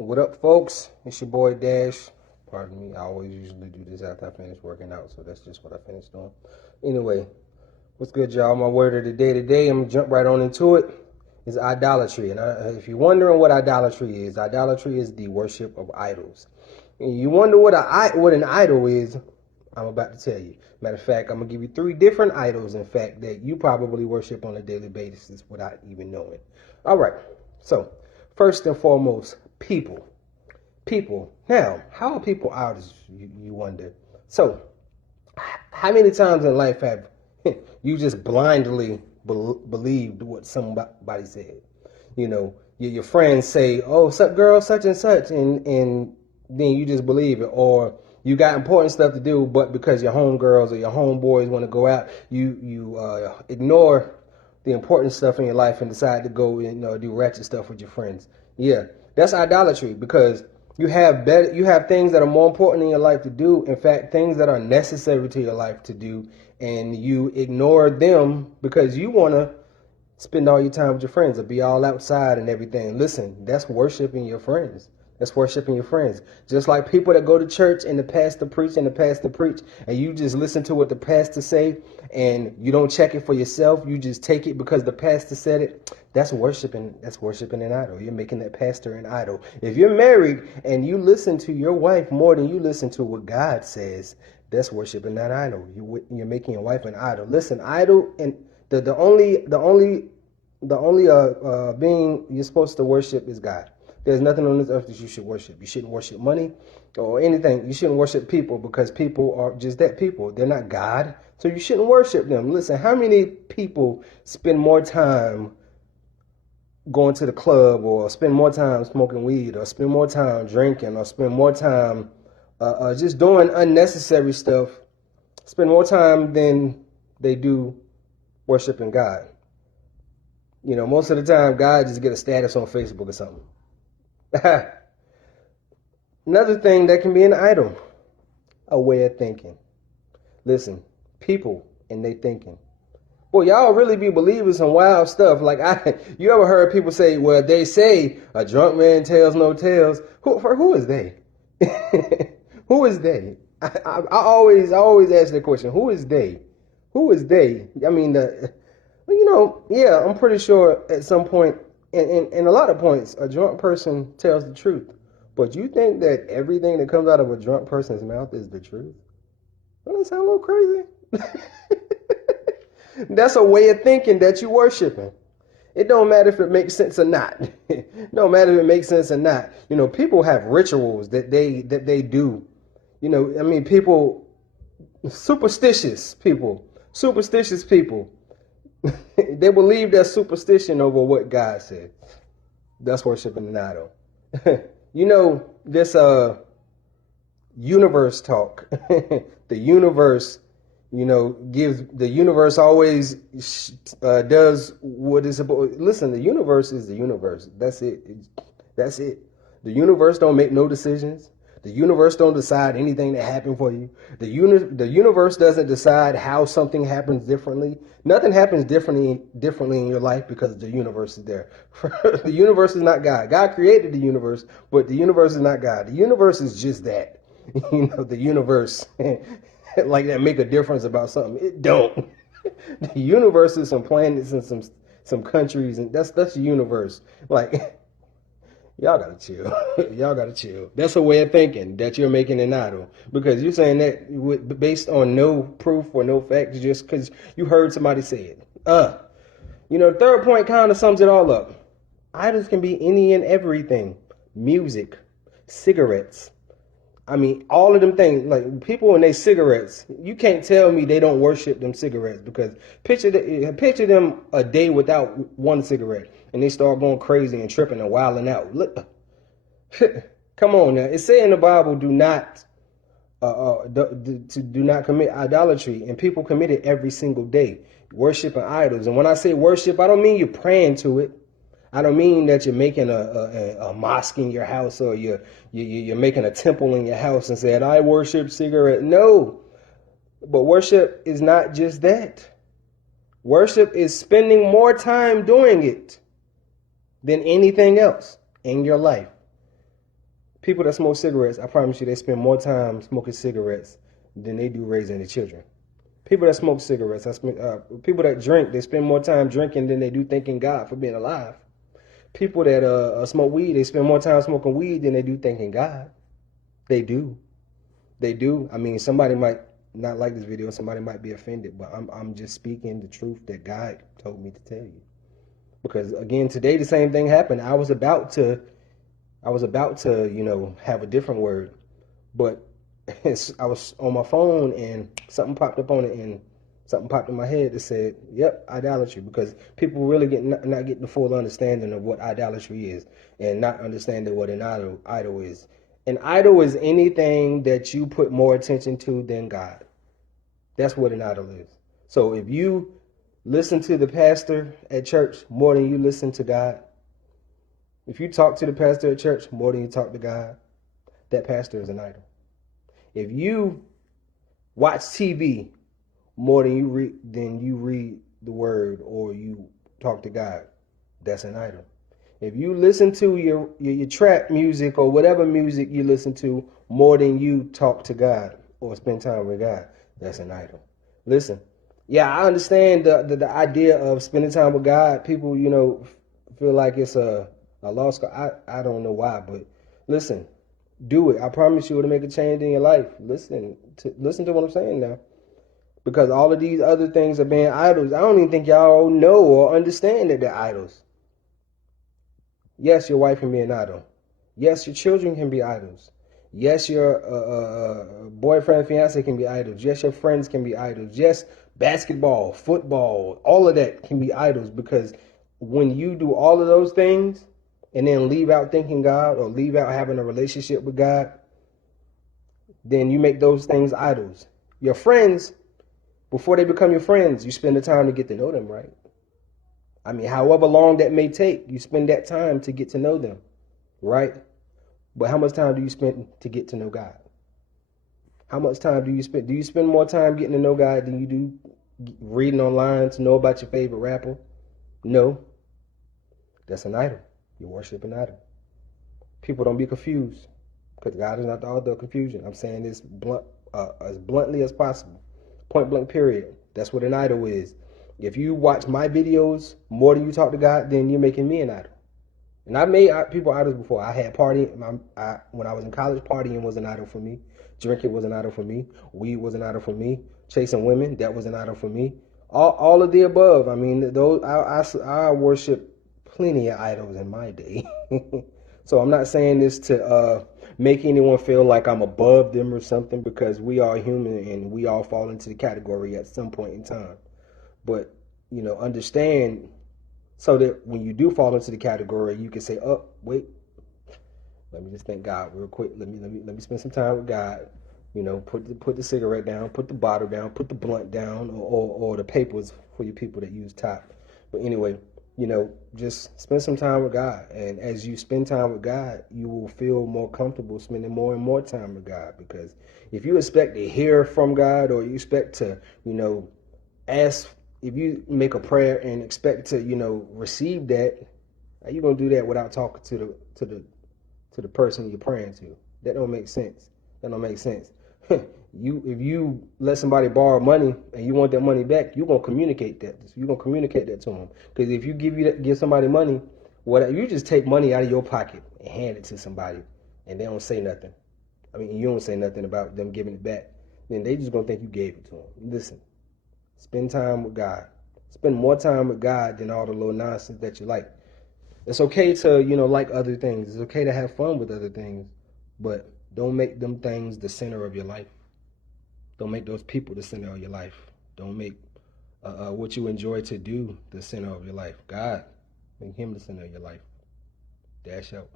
What up, folks? It's your boy Dash. Pardon me, I always usually do this after I finish working out, so that's just what I finished doing. Anyway, what's good, y'all? My word of the day today, I'm gonna jump right on into it, is idolatry. And if you're wondering what idolatry is the worship of idols. And you wonder what an idol is, I'm about to tell you. Matter of fact, I'm gonna give you 3 different idols, in fact, that you probably worship on a daily basis without even knowing. All right, so first and foremost, people. People. Now, how are people idols, you wonder? So, how many times in life have you just blindly believed what somebody said? You know, your friends say, "Oh, such girl, such and such," and then you just believe it. Or you got important stuff to do, but because your homegirls or your homeboys want to go out, you ignore the important stuff in your life and decide to go and do ratchet stuff with your friends. Yeah, that's idolatry, because you have things that are more important in your life to do. In fact, things that are necessary to your life to do, and you ignore them because you want to spend all your time with your friends or be all outside and everything. Listen, that's worshiping your friends. That's worshiping your friends. Just like people that go to church and the pastor preach and you just listen to what the pastor say and you don't check it for yourself. You just take it because the pastor said it. That's worshiping. That's worshiping an idol. You're making that pastor an idol. If you're married and you listen to your wife more than you listen to what God says, that's worshiping that idol. You're making your wife an idol. Listen, idol and the only being you're supposed to worship is God. There's nothing on this earth that you should worship. You shouldn't worship money or anything. You shouldn't worship people, because people are just that, people. They're not God. So you shouldn't worship them. Listen, how many people spend more time going to the club, or spend more time smoking weed, or spend more time drinking, or spend more time just doing unnecessary stuff, spend more time than they do worshiping God? You know, most of the time, God just get a status on Facebook or something. Another thing that can be an idol, a way of thinking. Listen, people and they thinking. Boy, y'all really be believing some wild stuff. You ever heard people say, "Well, they say a drunk man tells no tales." Who is they? Who is they? I always ask the question: Who is they? Who is they? I mean, yeah, I'm pretty sure at some point, and a lot of points, a drunk person tells the truth. But you think that everything that comes out of a drunk person's mouth is the truth? Doesn't that sound a little crazy? That's a way of thinking that you're worshiping. It don't matter if it makes sense or not. It don't matter if it makes sense or not. You know, people have rituals that they do. You know, I mean, superstitious people, superstitious people. They believe their superstition over what God said. That's worshiping an idol. You know, this universe talk. The universe, the universe always does what is supposed. Listen, the universe is the universe. That's it. That's it. The universe don't make no decisions. The universe don't decide anything that happened for you. The universe doesn't decide how something happens differently. Nothing happens differently in your life because the universe is there. The universe is not God. God created the universe, but the universe is not God. The universe is just that. The universe, like that, make a difference about something. It don't. The universe is some planets and some countries, and that's the universe. Like, y'all gotta chill. Y'all gotta chill. That's a way of thinking that you're making an idol, because you're saying that based on no proof or no facts, just because you heard somebody say it. The third point kind of sums it all up. Idols can be any and everything: music, cigarettes. I mean, all of them things. Like, people and they cigarettes, you can't tell me they don't worship them cigarettes, because picture them a day without one cigarette, and they start going crazy and tripping and wilding out. Look, come on now. It says in the Bible, do not commit idolatry, and people commit it every single day, worshiping idols. And when I say worship, I don't mean you're praying to it. I don't mean that you're making a mosque in your house, or you're making a temple in your house and saying, "I worship cigarette." No, but worship is not just that. Worship is spending more time doing it than anything else in your life. People that smoke cigarettes, I promise you, they spend more time smoking cigarettes than they do raising their children. People that smoke cigarettes, people that drink, they spend more time drinking than they do thanking God for being alive. People that smoke weed, they spend more time smoking weed than they do thanking God. They do. They do. I mean, somebody might not like this video, somebody might be offended, but I'm just speaking the truth that God told me to tell you. Because again, today the same thing happened. I was about to, have a different word, but I was on my phone and something popped up on it, and something popped in my head that said, "Yep, idolatry." Because people really not getting the full understanding of what idolatry is, and not understanding what an idol is. An idol is anything that you put more attention to than God. That's what an idol is. So if you listen to the pastor at church more than you listen to God, if you talk to the pastor at church more than you talk to God, that pastor is an idol. If you watch TV more than you read the word or you talk to God, that's an idol. If you listen to your trap music or whatever music you listen to more than you talk to God or spend time with God, that's an idol. Listen, yeah, I understand the idea of spending time with God. People, feel like it's a lost cause. I don't know why, but listen, do it. I promise you it'll make a change in your life. Listen to what I'm saying now. Because all of these other things are being idols. I don't even think y'all know or understand that they're idols. Yes, your wife can be an idol. Yes, your children can be idols. Yes, your boyfriend, fiance can be idols. Yes, your friends can be idols. Yes, basketball, football, all of that can be idols, because when you do all of those things and then leave out thanking God or leave out having a relationship with God, then you make those things idols. Your friends, before they become your friends, you spend the time to get to know them, right? I mean, however long that may take, you spend that time to get to know them, right? But how much time do you spend to get to know God? How much time do you spend? Do you spend more time getting to know God than you do reading online to know about your favorite rapper? No. That's an idol. You worship an idol. People, don't be confused, because God is not the author of confusion. I'm saying this as bluntly as possible. Point blank, period. That's what an idol is. If you watch my videos more than you talk to God, then you're making me an idol. And I made people idols before. I had when I was in college, partying was an idol for me. Drinking was an idol for me. Weed was an idol for me. Chasing women, that was an idol for me. All of the above. I mean, those I worship plenty of idols in my day. So I'm not saying this to make anyone feel like I'm above them or something, because we are human and we all fall into the category at some point in time. But, understand, so that when you do fall into the category, you can say, "Oh, wait, let me just thank God real quick. Let me spend some time with God. Put the cigarette down, put the bottle down, put the blunt down, or the papers for you people that use top." But anyway, just spend some time with God. And as you spend time with God, you will feel more comfortable spending more and more time with God. Because if you expect to hear from God, or you expect to, ask, if you make a prayer and expect to, receive that, how you gonna do that without talking to the person you're praying to? That don't make sense. That don't make sense. If you let somebody borrow money and you want that money back, you're gonna communicate that. You're gonna communicate that to them. Because if you give somebody money, you just take money out of your pocket and hand it to somebody, and they don't say nothing. I mean, you don't say nothing about them giving it back. Then they just gonna think you gave it to them. Listen, spend time with God. Spend more time with God than all the little nonsense that you like. It's okay to, like other things. It's okay to have fun with other things, but don't make them things the center of your life. Don't make those people the center of your life. Don't make what you enjoy to do the center of your life. God, make him the center of your life. Dash out.